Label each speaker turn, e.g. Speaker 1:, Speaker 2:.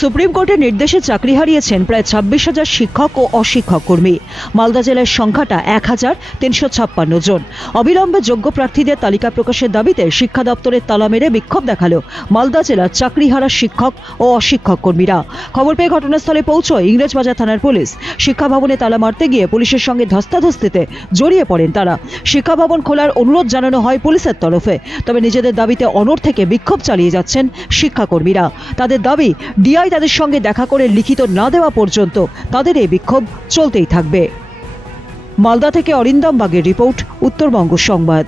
Speaker 1: Supreme কোর্টের নির্দেশে চাকরি হারিয়েছেন প্রায় ছাব্বিশ হাজার শিক্ষক ও অশিক্ষক কর্মী। মালদা জেলার সংখ্যাটা এক হাজার তিনশো ছাপ্পান্ন জন। অবিলম্বে যোগ্য প্রার্থীদের তালিকা প্রকাশের দাবিতে শিক্ষা দপ্তরের তালা মেরে বিক্ষোভ দেখাল মালদা জেলার চাকরিহারা শিক্ষক ও অশিক্ষক কর্মীরা। খবর পেয়ে ঘটনাস্থলে পৌঁছয় ইংরেজবাজার থানার পুলিশ। শিক্ষা ভবনে তালা মারতে গিয়ে পুলিশের সঙ্গে ধস্তাধস্তিতে জড়িয়ে পড়েন তারা। শিক্ষা ভবন খোলার অনুরোধ জানানো হয় পুলিশের তরফে। তবে নিজেদের দাবিতে অনড় থেকে বিক্ষোভ চালিয়ে যাচ্ছেন শিক্ষাকর্মীরা। তাদের দাবি, ডিআই তাদের সঙ্গে দেখা করে লিখিত না দেওয়া পর্যন্ত তাদের এই বিক্ষোভ চলতেই থাকবে। মালদা থেকে অরিন্দম বাগের রিপোর্ট, উত্তরবঙ্গ সংবাদ।